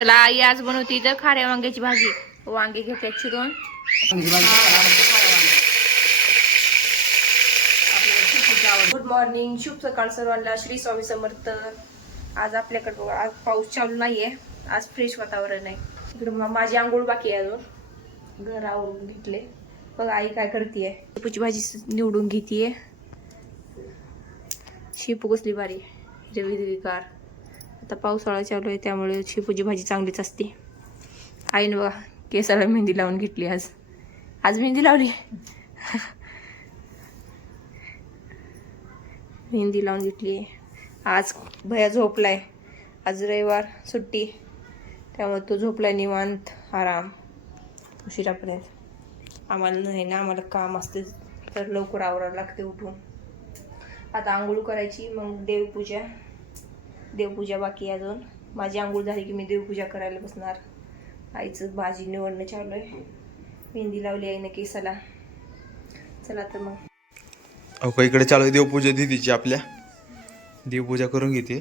त्याला आई आज बनवते इथं खाऱ्या वांग्याची भाजी. वांगे घेतले चिरून. गुड मॉर्निंग, शुभ सकाळ सर्वांना. श्री स्वामी समर्थ. आज आपल्याकडे आज पाऊस चालू नाहीये, आज फ्रेश वातावरण आहे. इकडे माझी आंघोळ बाकी आहे, अजून घर आवरून घेतले. बघा आई काय करतेय, शेपूची भाजी निवडून घेतीये. शेपू कसली बारी हिरवी हिरवीगार. आता पावसाळा चालू आहे त्यामुळे शेपूची भाजी चांगलीच असते. आईने बघा केसाला मेहंदी लावून घेतली. आज मेहंदी लावली. मेहंदी लावून घेतली. आज भया झोपलाय. आज रविवार सुट्टी, त्यामुळे तो झोपलाय निवांत आराम उशिरापर्यंत. आम्हाला नाही ना, आम्हाला काम असते तर लवकर आवरायला लागते उठून. आता आंघोळ करायची, मग देवपूजा बाकी आहे अजून. माझी आंघोळ झाली की मी देवपूजा करायला बसणार. आईचं भाजी निवडणं चालू आहे. मेहंदी लावली आईनं केसाला. चला तर मग. अहो इकडे चालू आहे देवपूजा दीदीची. आपल्या देवपूजा करून घेते.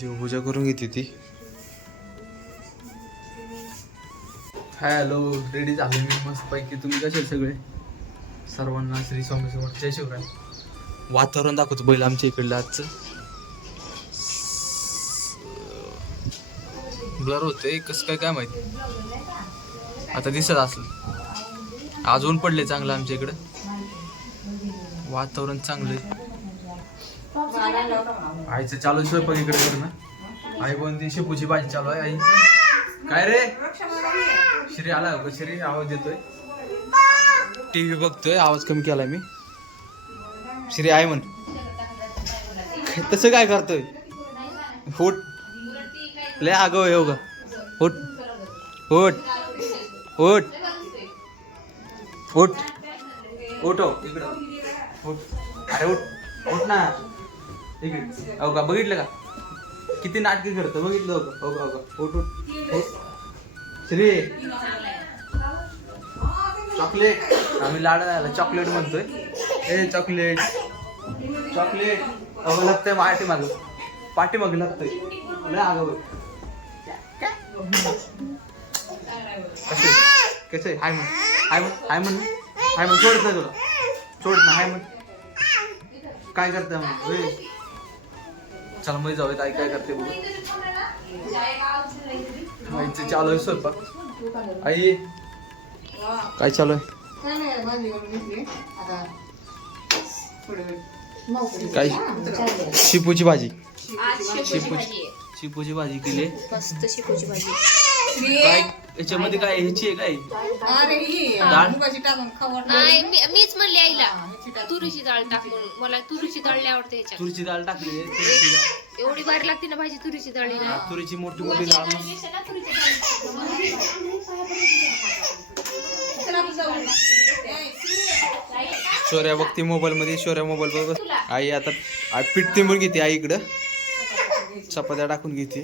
देवपूजा करून घेते ती. हॅलो, रेडी झाले मी मस्त पैकी. तुम्ही कसे सगळे? सर्वांना श्री स्वामी समर्थ. जय शिवराय. वातावरण दाखवतो बैल आमच्या इकडलं आजचं. ब्लर होते कसं काय माहिती. आता दिसत असलं. आज ऊन पडले चांगलं आमच्या इकडं. वातावरण चांगलं आहे. आईचं चालू आहे स्वयंपाक इकडे करणं. आई कोणती शेपूची भाजी चालू आहे. आई काय रे? श्री आला का? श्री आवाज देतोय. टीव्ही बघतोय. आवाज कमी केलाय मी. श्री आहे म्हण. तसं काय करतोय? होट लय आगाव आहे. हो का? होट होट होट होट होट इकडं होट. अरे होट होट ना इकडे. हो का? बघितलं का किती नाटके करतो? बघितलं हो का? हो का? हो का? होट होट. श्री चॉकलेट. आम्ही लाडा चॉकलेट म्हणतोय. ए चॉकलेट चॉकलेट. अगं लागतंय पाठीमागं लागतंय. लय आगाव. कसे हाय म्हण. हाय म्हण. हाय म्हण. हाय म्हण. सोडत नाही तुला. सोडत नाही. हाय म्हण. काय करताय म्हण. चला मध्ये जाऊयात. आई काय करते बघू. आईचं चालू आहे स्वयंपाक. आई काय चालू आहे? काय? शेपूची भाजी. शेपूची भाजी केली. मस्त शेपूची भाजी. काय याच्यामध्ये काय ह्याची आहे काय? नाही मीच म्हणली आईला तुरीची डाळ टाकून. मला तुरीची डाळ लय आवडते ह्याच्यात. तुरीची डाळ टाकली. एवढी भारी लागते ना भाजी तुरीची डाळीला. तुरीची मोठी मोठी डाळ. शौर्या बघते मोबाईल मध्ये. शौर्या मोबाईल बघ. आई आता पीठ तिंबून घेते. आई इकडं चपात्या टाकून घेते.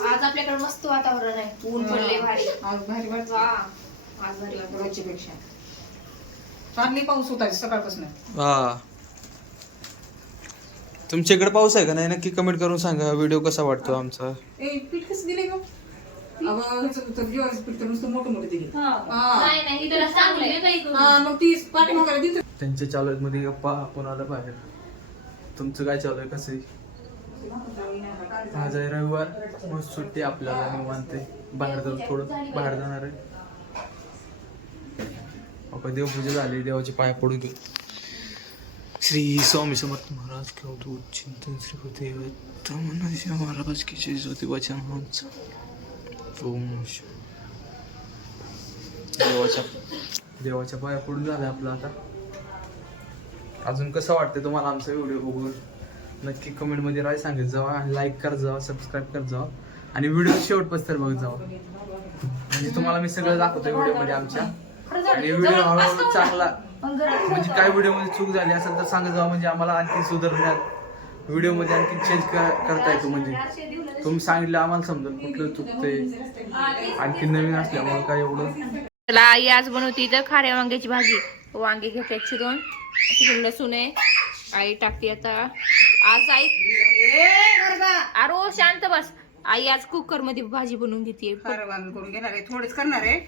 आज आपल्याकडे मस्त वातावरण आहे. ऊन पडले भारी. आज भारी वाटतं. आज भारी वातावरण. रोजच्यापेक्षा चांगली पाऊस होता सकाळपासून. हा, तुमच्या इकडे पाऊस आहे का नाही नक्की कमेंट करून सांगा. व्हिडिओ कसा वाटतो आमचा. ए पीठ कसं दिले ग? पीठ तर नुसतं मोठं मोठं दिले. नाही नाही इथं चांगलं आहे. हा मग ती पाठी वगैरे दिली. त्यांच्या चालू आहेत मध्ये गप्पा. कोणाला बाहेर. तुमचं काय चालू आहे? कसं आहे? आज आहे रविवार. मस्त सुट्टी आपल्याला. निवांत आहे. बाहेर जाऊन थोडं बाहेर जाणार आहे. आपण देवपूजा झाली. देवाचे पाया पडू घेऊ. श्री स्वामी समर्थ महाराज की अवधूत चिंतन श्री गुरुदेव दत्त महाराज की जय. ज्योतिबाच्या नावाचा ओम. देवाच्या पाया पडून झालं आपलं. आता अजून कसं वाटतं तुम्हाला आमचा व्हिडिओ बघून नक्की कमेंट मध्ये राय सांगत जावा. लाईक कर जावा, सबस्क्राईब कर जावा आणि व्हिडिओ शेवटपर्यंत तर बघत जावा. म्हणजे तुम्हाला मी सगळं दाखवतो व्हिडिओ मध्ये आमच्या. आणि व्हिडिओ हळूहळू चांगला म्हणजे काय व्हिडिओ मध्ये चूक झाली असेल तर सांगत जावा. म्हणजे आम्हाला आणखी सुधारण्यात व्हिडिओ मध्ये आणखी चेंज करता येतो. म्हणजे तुम्ही सांगितलं आम्हाला समजेल कुठलं चुकतंय. आणखी नवीन असल्यामुळे काय एवढं. आई आज बनवते इथं खाऱ्या वांग्याची भाजी. वांगे घेते चिरून, तिकडे लसूण आहे. आई टाकते आता. आज आई अरे शांत बस. आई आज कुकर मध्ये भाजी बनवून घेते. खारं वांग करून घेणार आहे, थोडेच करणार आहे.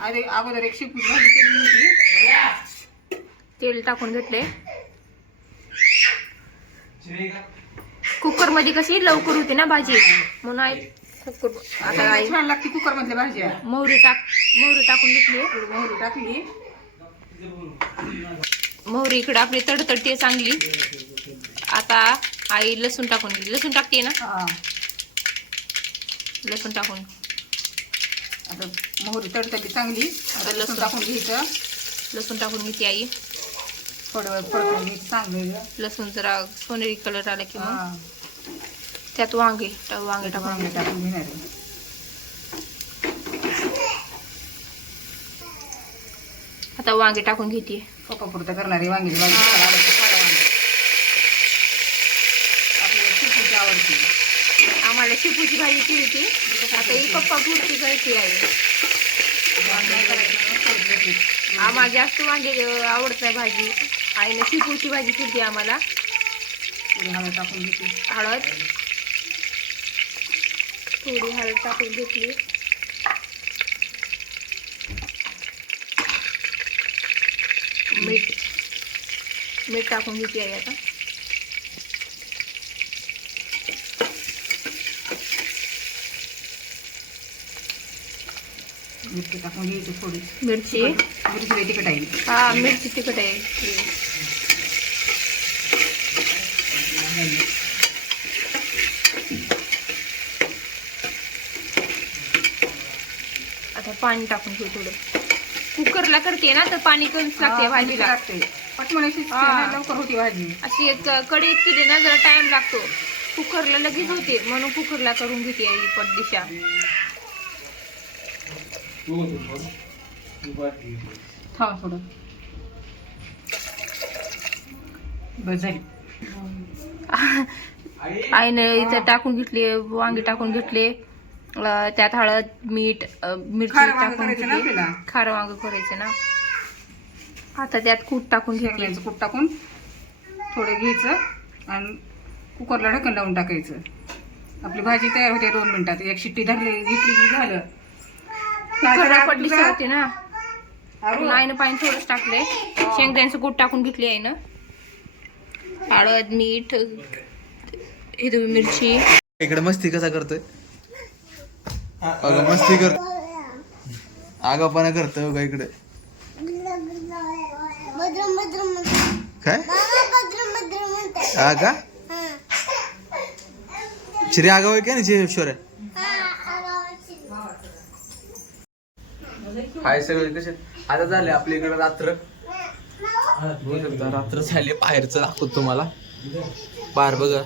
आधी अगोदर एक शेपूची भाजी केली होती. तेल टाकून घेतले. कुकर मध्ये कशी लवकर होते ना भाजी, म्हणून आई आता आई छान लागते कुकर मधली भाजी आहे. मोहरी टाकून घेतली. थोडी मोहरी टाकली. मोहरी इकडे आपली तडतडते चांगली. आता आई लसूण टाकून घेतली. लसूण टाकते ना, हा, लसूण टाकून आता मोहरी तडतडली चांगली. आता लसूण लसूण. टाकून घ्यायचं. लसूण टाकून घेते आई. थोडं वेळ परतून घ्यायचं चांगलं. लसूण जरा सोनेरी कलर आला की मग हा, त्यात वांगे टाकून वांगे टाकून घेणार आहे. आता वांगे टाकून घेते. पुरतं करणार आहे वांगी भाजी. खारं आवडतं, खारं वांग. आपल्याला शेपूची आवडते. आम्हाला शेपूची भाजी केली ती. आता ही पप्पा पुरती करते आई. आम्हाला जास्त वांगे आवडत नाही भाजी. आईने शेपूची भाजी केली आम्हाला. थोडी हळद टाकून घेते. थोडी हळद टाकून घेतली. मीठ टाकून घेते आई आता. मिरची टाकून घ्यायची थोडी. मिरची लई तिखट आहे. हा मिरची तिखट आहे. आता पाणी टाकून घेऊ थोडं. कुकरला करते ना तर पाणी कमीच लागते भाजीला. लागते पटमन हा. लवकर होती भाजी. अशी एक कढईत केली ना जरा टाइम लागतो. कुकरला लगेच होते, म्हणून कुकरला करून घेते आई पटदिशा. थांब थोडं. बस झाली. आईने इथं टाकून घेतले वांगे टाकून घेतले. त्यात हळद मीठ मिरची खारं वांगं टाकून करायचं ना घेतली. आपल्याला. खारं वांग करायचं ना. आता त्यात कूट टाकून घेतली. शेंगदाण्याचं कूट टाकून थोडं घ्यायचं आणि कुकरला ढक्कन लावून टाकायचं. आपली भाजी तयार होते 2 मिनिटात. एक शिट्टी धरली घेतली की झालं. कुकरला पटदिशा होते ना. अरे, आईनं पाणी थोडंच टाकले. शेंगदाण्याचं कूट टाकून घेतली आईनं. हळद मीठ हिरवी मिरची. इकडे मस्ती कसा करतोय? अगं मस्ती कर, आगापणा करतोय का इकडे? काय हा का? चिरी आगाव आहे का नाही शिवेश्वर? हाय सगळे कसे? आता झाले आपल्या इकडे रात्र. बघू शकता रात्र झाली. बाहेरचं दाखवतो तुम्हाला. बाहेर बघा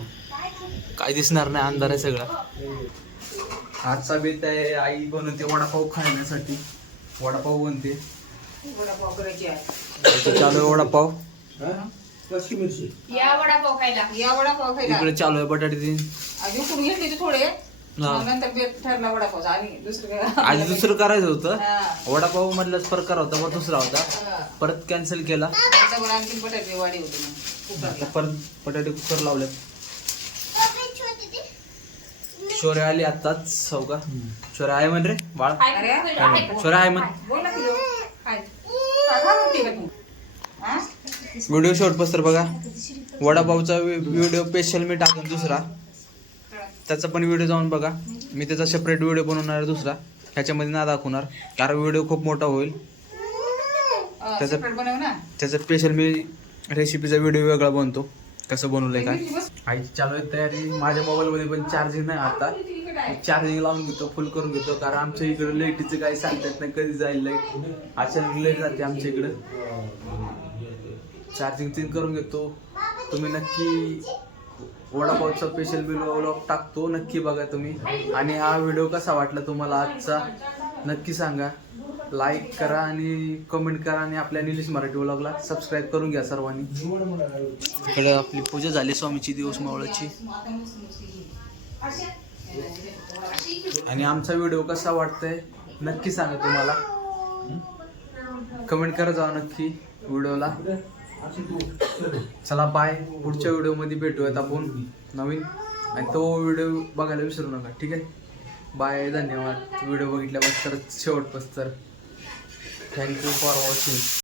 काय दिसणार नाही, अंधार आहे सगळा. आजचा बेत आहे आई बनवते वडापाव खाण्यासाठी. वडापाव बनते. वडापाव करायची आहे. चालू आहे वडापाव. या वडापाव खायला. या वडापाव खायला. इकडे चालू आहे बटाटे तीन. आधी उकडून घेतले ते थोडे. हा. नंतर बेत ठरला वडापाव. आणि दुसरं आधी दुसरं करायचं होतं. हा. वडापाव मधलाच प्रकार होता, पण दुसरा होता. हा. परत कॅन्सल केला. त्याच्यावर आणखी बटाटे वाढी होती मग कुकरला. आता परत बटाटे कुकर लावले. शोर्या आली आताच. हो का? शोर्या आहे म्हण रे बाळ. शोर्या आहे म्हण. बोल ना किलो. काय म्हणते का तू? हा? व्हिडिओ शॉर्ट पस्तर बघा. वडापावचा व्हिडिओ स्पेशल मी टाकेन दुसरा, त्याचा पण व्हिडिओ जाऊन बघा. मी त्याचा सेपरेट व्हिडिओ बनवणार आहे दुसरा, ह्याच्यामध्ये ना दाखवणार कारण व्हिडिओ खूप मोठा होईल. त्याचं- separate बनव ना. त्याचा स्पेशल मी रेसिपीचा व्हिडिओ वेगळा बनतो, कसं बनवलंय काय. आईची चालू आहे तयारी. माझ्या मोबाईल मध्ये पण चार्जिंग नाही आता. चार्जिंग लावून घेतो, फुल करून घेतो, कारण आमच्या इकडे लाईटीचं काही सांगता येत नाही कधी जाईल लाईट. अचानक लाईट जाते आमच्या इकडं. चार्जिंग तीन करून घेतो. तुम्ही नक्की वडापावचा स्पेशल व्लॉग टाकतो, नक्की बघा तुम्ही. आणि हा व्हिडिओ कसा वाटला तुम्हाला आजचा नक्की सांगा. लाईक करा आणि कमेंट करा आणि आपल्या निलेश मराठी व्लॉगला सबस्क्राईब करून घ्या सर्वांनी. इकडे आपली पूजा झाली स्वामीची दिवस मावळाची. आणि आमचा व्हिडिओ कसा वाटतंय नक्की सांगा तुम्हाला. कमेंट करा जावा नक्की. व्हिडिओला. चला बाय, पुढच्या व्हिडिओमध्ये भेटूयात आपण नवीन, आणि तो व्हिडिओ बघायला विसरू नका. ठीक आहे, बाय, धन्यवाद व्हिडिओ बघितल्याबद्दल शेवटपास. तर थँक्यू फॉर वॉचिंग.